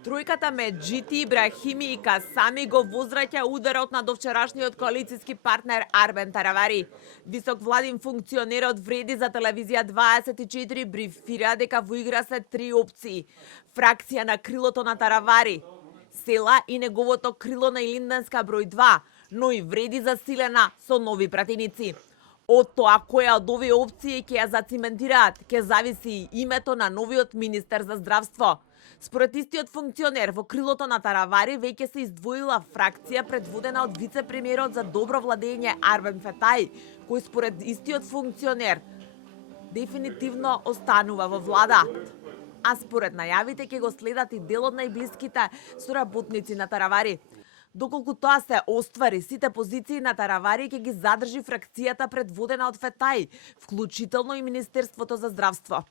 Тројката Меджити, Ибрахими и Касами го возвраќа ударот на довчерашниот коалициски партнер Арбен Таравари. Висок владин функционерот вреди за телевизија 24 брифира дека во игра се три опции. Фракција на крилото на Таравари, Села и неговото крило на Илинденска број 2, но и вреди за Силена со нови пратеници. Од тоа која од овие опции ќе ја зациментираат, ќе зависи и името на новиот министер за здравство. Според истиот функционер, во крилото на Таравари веќе се издвоила фракција предводена од вице-премиерот за добро владење Арбен Фетај, кој според истиот функционер дефинитивно останува во влада. А според најавите ќе го следат и дел од најблиските соработници на Таравари. Доколку тоа се оствари, сите позиции на Таравари ќе ги задржи фракцијата предводена од Фетај, вклучително и Министерството за здравство.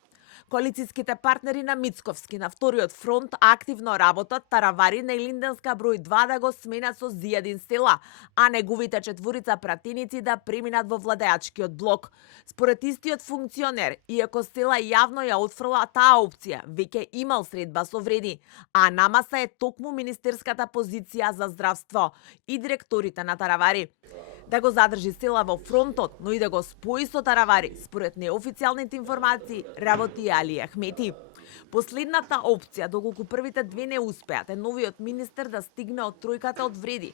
Коалициските партнери на Мицковски на вториот фронт активно работат Таравари на Илинденска број 2 да го сменат со Зијадин Села, а неговите четворица пратеници да преминат во владеачкиот блок. Според истиот функционер, иако Села јавно ја отфрла таа опција, веќе имал средба со вреди, а намаса е токму министерската позиција за здравство и директорите на Таравари. Да го задржи Села во фронтот, но и да го спои со Таравари, според неофицијалните информации, работи Али Ахмети. Последната опција, доколку првите две не успеат, е новиот министер да стигне од тројката од вреди,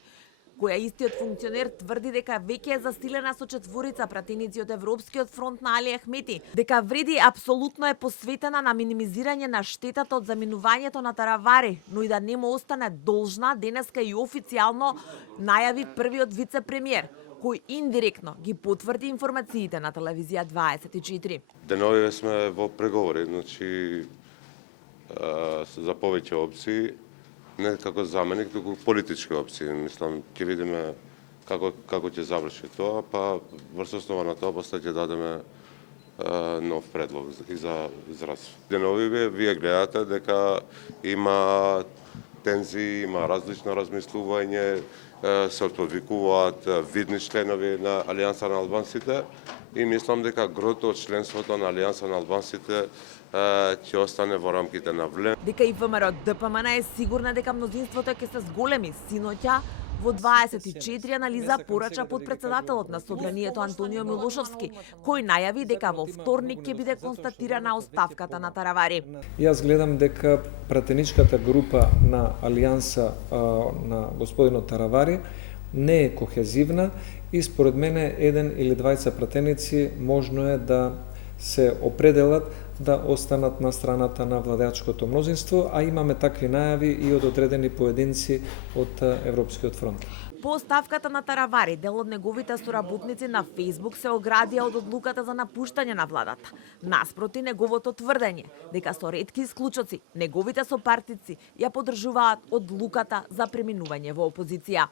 која истиот функционер тврди дека веќе е засилена со четворица пратеници од Европскиот фронт на Али Ахмети, дека вреди апсолутно е посветена на минимизирање на штетата од заминувањето на Таравари, но и да не му остане должна, денеска и официјално најави првиот вице-премиер, кој индиректно ги потврди информациите на телевизија 24. Деновиве сме во преговори, значи за повеќе опции, не како заменик, туку политички опции. Мислам, ќе видиме како ќе заврши тоа, па врз основа на тоа после ќе дадеме нов предлог и за здравство. Деновиве вие гледате дека има тензии, има различно размислување, се отвикуваат видни членови на Алијанса на албанците и мислам дека грото од членството на Алијанса на албанците ќе остане во рамките на ВЛЕ. Дека и ВМРО ДПМН е сигурна дека мнозинството ќе се зголеми. Синоќа во 24 анализа порача подпредседателот на Собранието Антонио Милошовски, кој најави дека во вторник ќе биде констатирана оставката на Таравари. Јас гледам дека пратеничката група на Алијанса на господинот Таравари не е кохезивна и според мене еден или двајца пратеници можно е да се определат да останат на страната на владеачкото мнозинство, а имаме такви најави и од одредени поединци од Европскиот фронт. По оставката на Таравари, дел од неговите соработници на Facebook се оградија од одлуката за напуштање на владата. Наспроти неговото тврдење дека со ретки исклучоци неговите сопартици ја поддржуваат одлуката за преминување во опозиција.